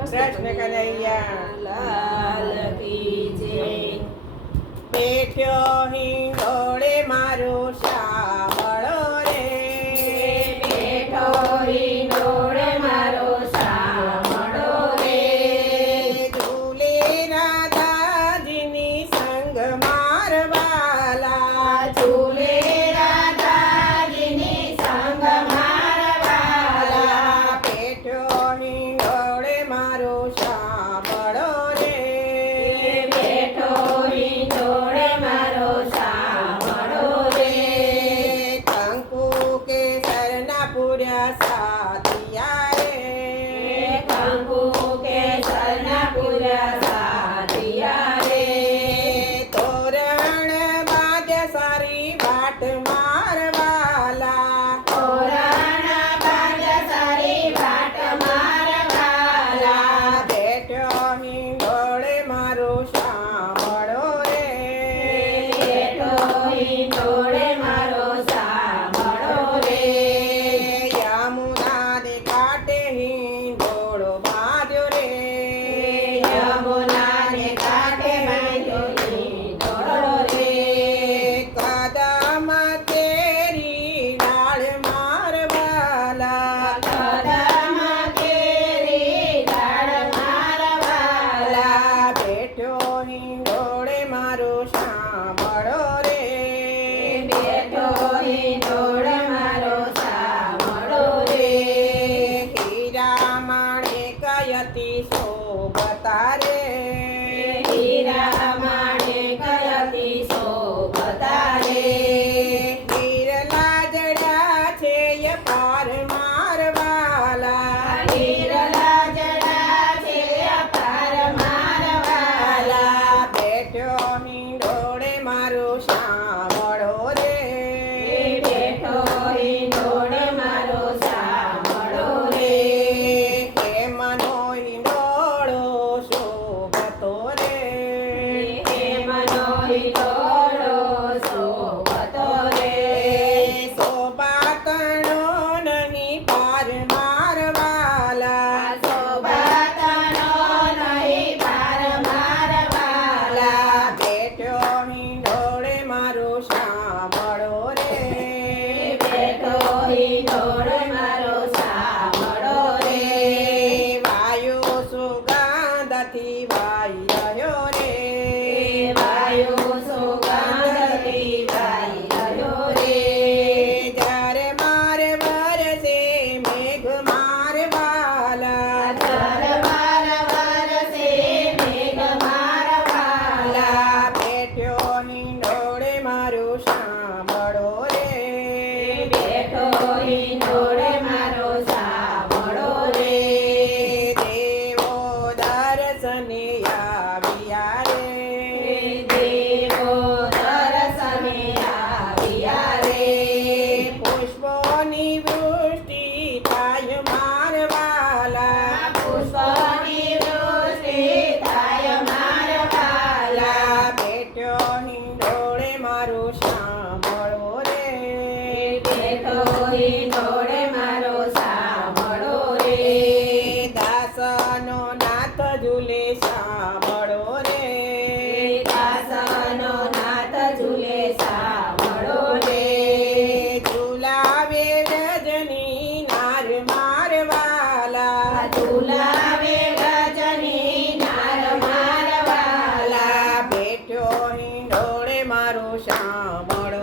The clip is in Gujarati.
કૃષ્ણ કનૈયા લાલ કી જય. બેઠ્યો હિંડોળે મારો શામળો રે, બેઠો હિંડોળે મારો શામળો રે. ઝૂલે રાધાજીની સંગ મારવાલા, ઝૂલે રાધાજીની સંગ મારવાલા. બેઠ્યો હિંડોળે મારો શામળો રે, બેઠો હિંડોળે મારો શામળો રે. કંકુ કેસરના પૂર્યા સાથિયા રે, કંકુ કેસરના પૂર્યા સાથિયા રે. તોરણ બાજે સારી વાટ મારવાલા, તોરણ બાજ સારી વાટ મારવાલા. બેઠ્યો હિંડોળે મારો શામળો રે, બેઠો હિંડોળે મારો શામળો રે. યમુનાને કાંઠે હિંડોળો બાંધ્યો રે, યમુનાને કાંઠે બાંધ્યો હિંડોળો રે. કદમ તેરી ડાળ મારવાલા, કદમ કેરી ડાળ મારવાલા. બેઠ્યો હિંડોળે મારો શામળો રે, બેઠો હિંડોળે મારો શામળો રે. હીરા માણેકયતી શોભતા રે, હીરા માણેકયતી શોભતા રે. હીરલા જડા છે અપાર મારવાલા, હીરલા જડા છે અપાર મારવાલા. બેઠ્યો હિંડોળે મારો શામળો રે, બેઠો હિંડોળે મારો શામળો રે. હે મનો હિંડોળો શોભતો રે, હેમનો હિંડોળો શોભતો રે. શોભાતણો નહીં પાર મારવાલા, શોભાતણો નહીં પાર મારવાલા. બેઠ્યો હિંડોળે મારો શામળો રે, બેઠો હિંડોળે મારો શામળો રે. વાયુ સુગંધથી વાઈ રહ્યો રે, વાયુ સુગંધથી વાઈ રહ્યો રે. જ્યારે મારે વરસે મેઘ મારવાલા, તરવાર વરસે મેઘ મારવાલા. બેઠ્યો હિંડોળે મારો શામળો રે, બેઠો હિંડોળે મારો શામળો રે. દેવો દર્શને આવ્યા રે, દેવો દર્શને આવ્યા રે. પુષ્પોની વૃષ્ટિ થાય મારવાલા, પુષ્પની વૃષ્ટિ થાય મારવાલા. બેઠ્યો હિંડોળે મારો શામળો રે, બેઠો હિંડોળે મારો શામળો રે. દાસનો નાથ ઝૂલે શામળો રે, દાસનો નાથ ઝૂલે શામળો રે. ઝુલાવે રજની નાર મારવાલા, ઝુલાવે ગજની નાર મારવાલા. બેઠ્યો હિંડોળે મારો શામળો